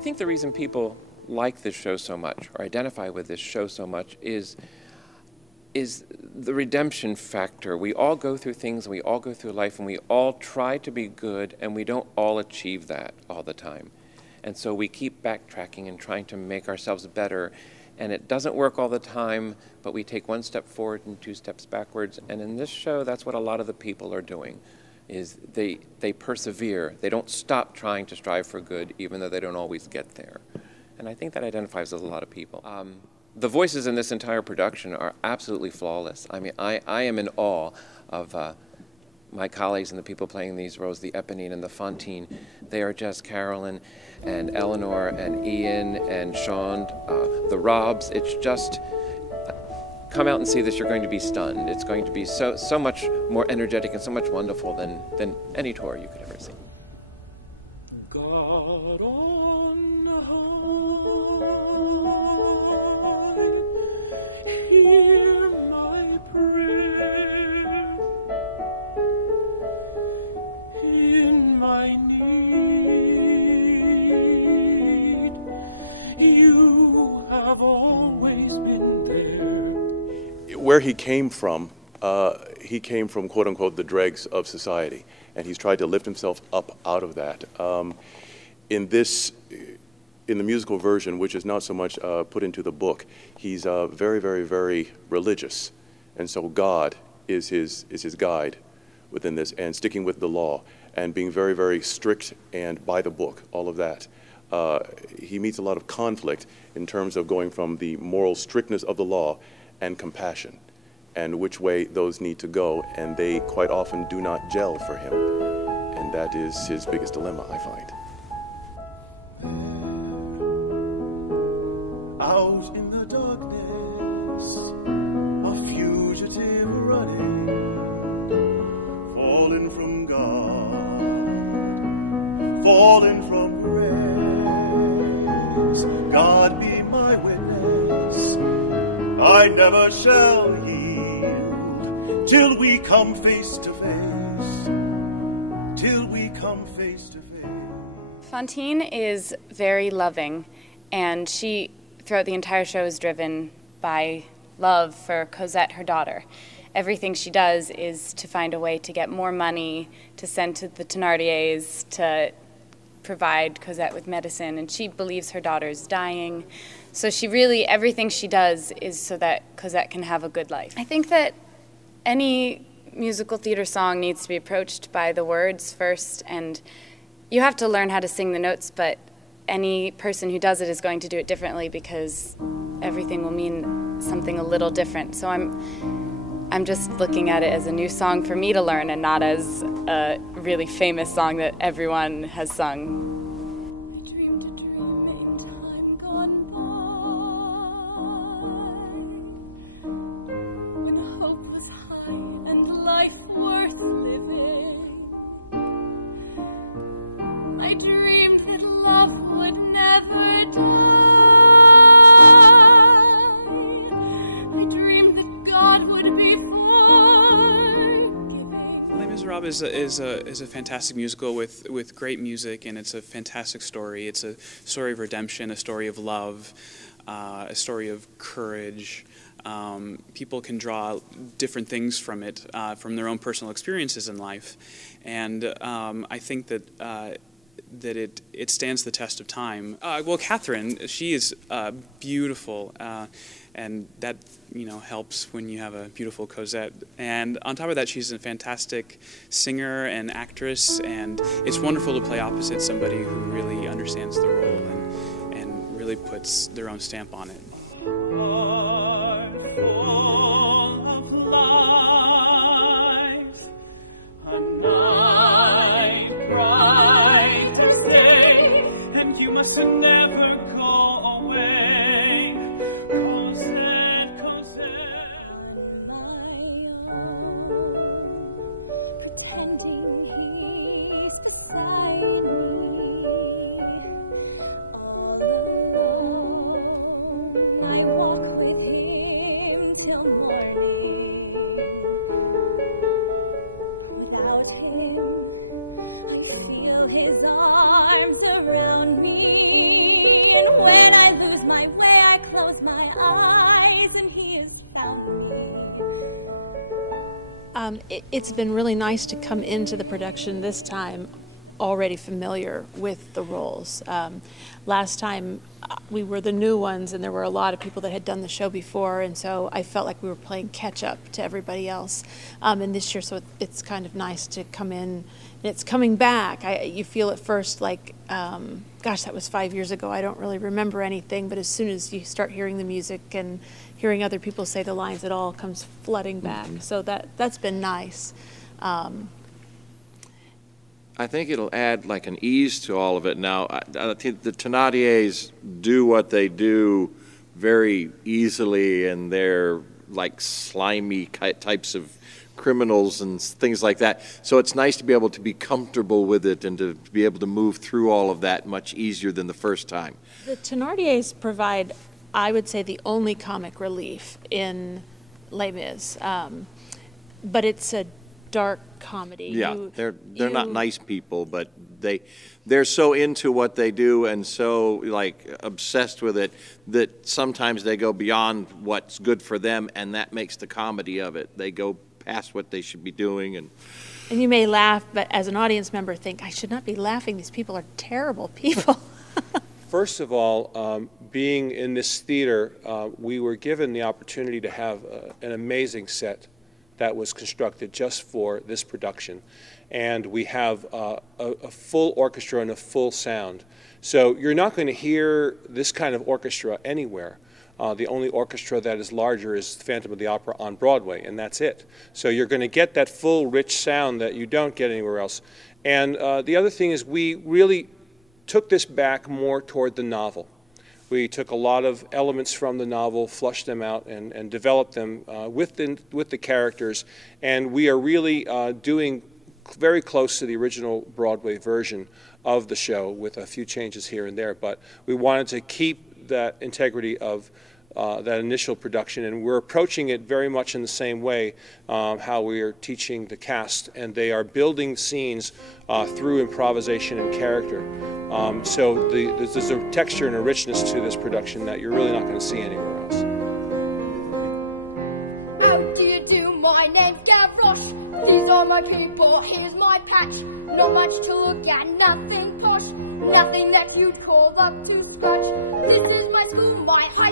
I think the reason people like this show so much, or identify with this show so much, is the redemption factor. We all go through things, and we all go through life, and we all try to be good, and we don't all achieve that all the time. And so we keep backtracking and trying to make ourselves better, and it doesn't work all the time, but we take one step forward and 2 steps backwards. And in this show, that's what a lot of the people are doing, is they persevere. They don't stop trying to strive for good, even though they don't always get there. And I think that identifies with a lot of people. The voices in this entire production are absolutely flawless. I mean, I am in awe of my colleagues and the people playing these roles, the Eponine and the Fantine. They are just Carolyn and Eleanor and Ian and Sean, the Robs. It's just, come out and see this, you're going to be stunned. It's going to be so much more energetic and so much wonderful than any tour you could ever see. God on high, hear my prayer. In my need, you have always been there. Where he came from quote unquote the dregs of society, and he's tried to lift himself up out of that. In the musical version, which is not so much put into the book, he's very, very, very religious, and so God is his guide within this, and sticking with the law, and being very, very strict and by the book, all of that. He meets a lot of conflict in terms of going from the moral strictness of the law and compassion, and which way those need to go, and they quite often do not gel for him, and that is his biggest dilemma, I find. Out in the darkness, a fugitive running, fallen from God, fallen from grace. God be my witness, I never shall yield till we come face to face, till we come face to face. Fantine is very loving, and she, throughout the entire show, is driven by love for Cosette, her daughter. Everything she does is to find a way to get more money, to send to the Thénardiers, to provide Cosette with medicine, and she believes her daughter's dying. So she really, everything she does is so that Cosette can have a good life. I think that any musical theater song needs to be approached by the words first, and you have to learn how to sing the notes, but any person who does it is going to do it differently because everything will mean something a little different. So I'm just looking at it as a new song for me to learn and not as a really famous song that everyone has sung. I dreamed a dream in time gone by, when hope was high and life worth living. I dreamed that love would never die. I dreamed that God would be forgiving. Les Misérables is a fantastic musical with great music, and it's a fantastic story. It's a story of redemption, a story of love, a story of courage. People can draw different things from it, from their own personal experiences in life, and I think that it stands the test of time. Well, Catherine, she is beautiful, and that helps when you have a beautiful Cosette. And on top of that, she's a fantastic singer and actress, and it's wonderful to play opposite somebody who really understands the role and really puts their own stamp on it. Never go away, Cosette, Cosette. My own, pretending he's beside me, all alone. I walk with It's been really nice to come into the production this time already familiar with the roles. Last time we were the new ones, and there were a lot of people that had done the show before, and so I felt like we were playing catch up to everybody else. And this year, so it's kind of nice to come in, and it's coming back. You feel at first like, gosh, that was 5 years ago. I don't really remember anything, but as soon as you start hearing the music and hearing other people say the lines, it all comes flooding back. So that's been nice. I think it'll add like an ease to all of it. Now, I think the Thénardiers do what they do very easily, and they're like slimy types of criminals and things like that. So it's nice to be able to be comfortable with it and to be able to move through all of that much easier than the first time. The Thénardiers provide, I would say, the only comic relief in Les Mis, but it's a dark comedy. Yeah, they're not nice people, but they're so into what they do and so like obsessed with it that sometimes they go beyond what's good for them, and that makes the comedy of it. They go past what they should be doing, and you may laugh, but as an audience member think, I should not be laughing. These people are terrible people. First of all, being in this theater, we were given the opportunity to have an amazing set that was constructed just for this production. And we have a full orchestra and a full sound. So you're not going to hear this kind of orchestra anywhere. The only orchestra that is larger is Phantom of the Opera on Broadway, and that's it. So you're going to get that full, rich sound that you don't get anywhere else. And the other thing is we really took this back more toward the novel. We took a lot of elements from the novel, flushed them out, and developed them with the characters. And we are really doing very close to the original Broadway version of the show with a few changes here and there. But we wanted to keep that integrity of that initial production, and we're approaching it very much in the same way, how we are teaching the cast, and they are building scenes through improvisation and character. So there's a texture and a richness to this production that you're really not going to see anywhere else. How do you do? My name's Gavroche. These are my people, here's my patch. Not much to look at, nothing posh, nothing that you'd call up to scratch. This is my school, my high